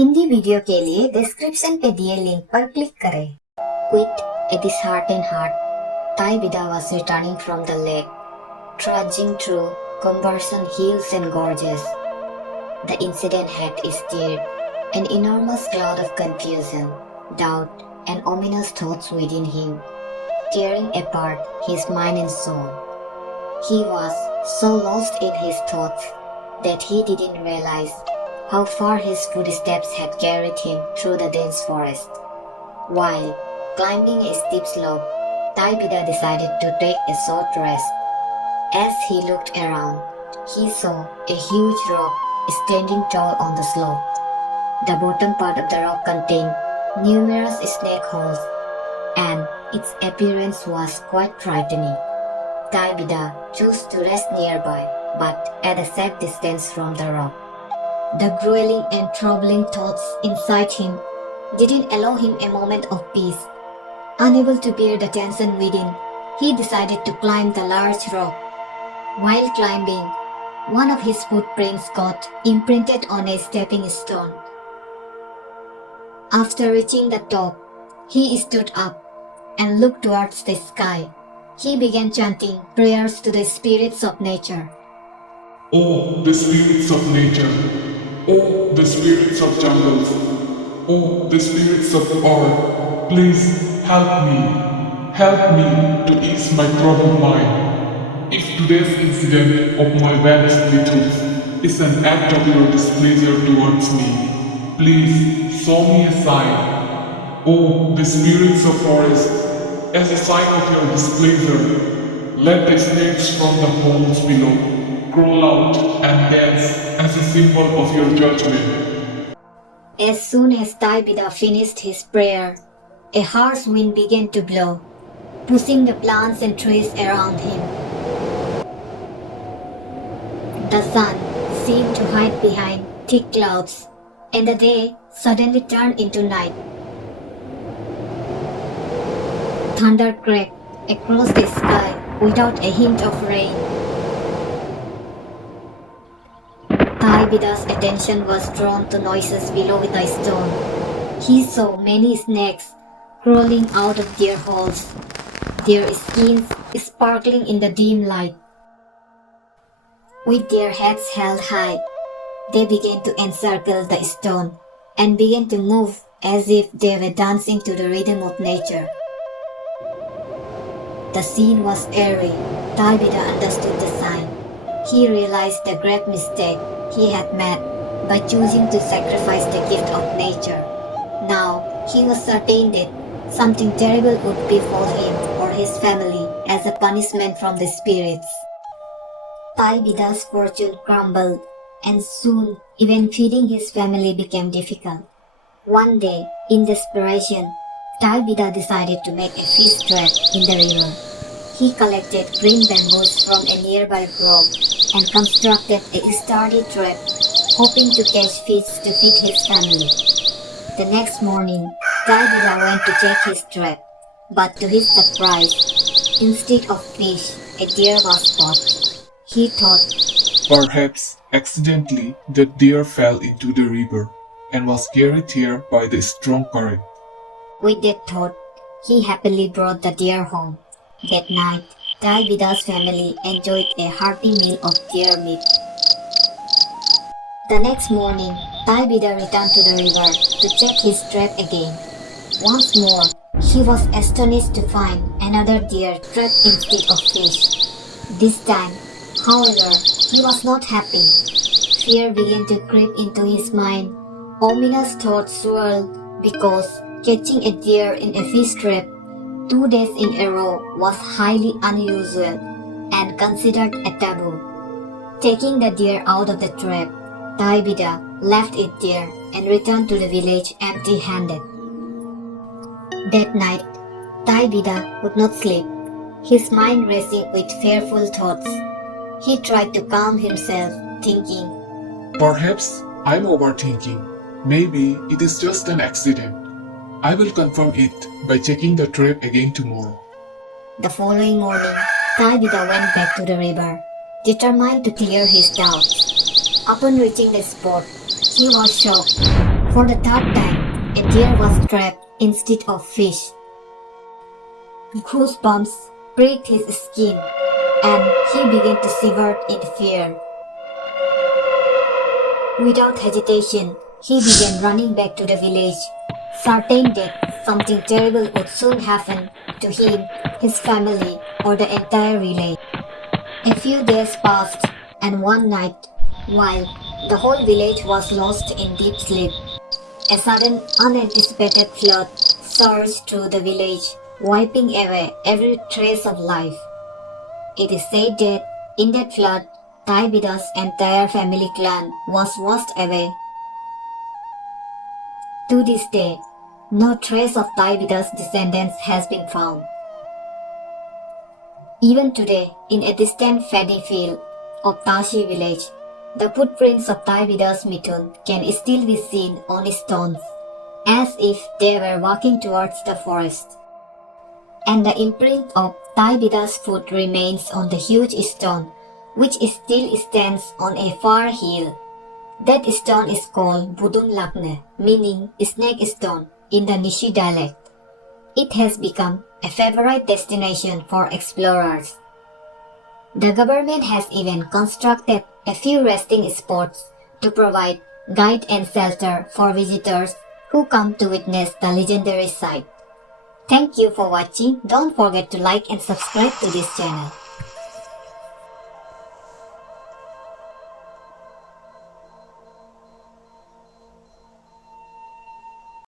Hindi video के लिए description पे दिए लिंक पर क्लिक करें। With a disheartened heart, Tai Bida was returning from the lake, trudging through cumbersome hills and gorges. The incident had stirred an enormous cloud of confusion, doubt, and ominous thoughts within him, tearing apart his mind and soul. He was so lost in his thoughts that he didn't realize how far his footsteps had carried him through the dense forest. While climbing a steep slope, Tai Bida decided to take a short rest. As he looked around, he saw a huge rock standing tall on the slope. The bottom part of the rock contained numerous snake holes, and its appearance was quite frightening. Tai Bida chose to rest nearby, but at a safe distance from the rock. The grueling and troubling thoughts inside him didn't allow him a moment of peace. Unable to bear the tension within, he decided to climb the large rock. While climbing, one of his footprints got imprinted on a stepping stone. After reaching the top, he stood up and looked towards the sky. He began chanting prayers to the spirits of nature. Oh, the spirits of nature. Oh, the spirits of jungles. Oh, the spirits of earth. Please help me. Help me to ease my troubled mind. If today's incident of my vanished truth is an act of your displeasure towards me, please show me a sign. Oh, the spirits of forest, as a sign of your displeasure, let the snakes from the holes below crawl out and dance as a symbol of your judgment. As soon as Tai Bida finished his prayer, a harsh wind began to blow, pushing the plants and trees around him. The sun seemed to hide behind thick clouds, and the day suddenly turned into night. Thunder cracked across the sky without a hint of rain. Tai Bida's attention was drawn to noises below the stone. He saw many snakes crawling out of their holes, their skins sparkling in the dim light. With their heads held high, they began to encircle the stone and began to move as if they were dancing to the rhythm of nature. The scene was eerie. Tai Bida understood the sign. He realized the grave mistake he had made by choosing to sacrifice the gift of nature. Now he was certain that something terrible would befall him or his family as a punishment from the spirits. Tai Bida's fortune crumbled, and soon even feeding his family became difficult. One day, in desperation, Tai Bida decided to make a fish trap in the river. He collected green bamboos from a nearby grove and constructed a sturdy trap, hoping to catch fish to feed his family. The next morning, Tai Bida went to check his trap, but to his surprise, instead of fish, a deer was caught. He thought, Perhaps accidentally the deer fell into the river and was carried here by the strong current. with that thought, he happily brought the deer home. That night, Tai Bida's family enjoyed a hearty meal of deer meat. The next morning, Tai Bida returned to the river to check his trap again. Once more, he was astonished to find another deer trapped instead of fish. This time, however, he was not happy. Fear began to creep into his mind. Ominous thoughts swirled because catching a deer in a fish trap 2 days in a row was highly unusual and considered a taboo. Taking the deer out of the trap, Tai Bida left it there and returned to the village empty-handed. That night, Tai Bida could not sleep, his mind racing with fearful thoughts. He tried to calm himself, thinking, Perhaps I'm overthinking. Maybe it is just an accident. I will confirm it by checking the trap again tomorrow. The following morning, Tai Bida went back to the river, determined to clear his doubts. Upon reaching the spot, he was shocked. For the third time, a deer was trapped instead of fish. Goosebumps pricked his skin, and he began to shiver in fear. Without hesitation, he began running back to the village, certain that something terrible would soon happen to him, his family, or the entire village. A few days passed, and one night, while the whole village was lost in deep sleep, a sudden unanticipated flood surged through the village, wiping away every trace of life. It is said that in that flood, Tai Bida's entire family clan was washed away. To this day, no trace of Tai Bida's descendants has been found. Even today, in a distant paddy field of Tashi village, the footprints of Tai Bida's Mithun can still be seen on stones, as if they were walking towards the forest. And the imprint of Tai Bida's foot remains on the huge stone, which still stands on a far hill. That stone is called Budum-Lagne, meaning snake stone in the Nyishi dialect. It has become a favorite destination for explorers. The government has even constructed a few resting spots to provide guide and shelter for visitors who come to witness the legendary site. Thank you for watching. Don't forget to like and subscribe to this channel.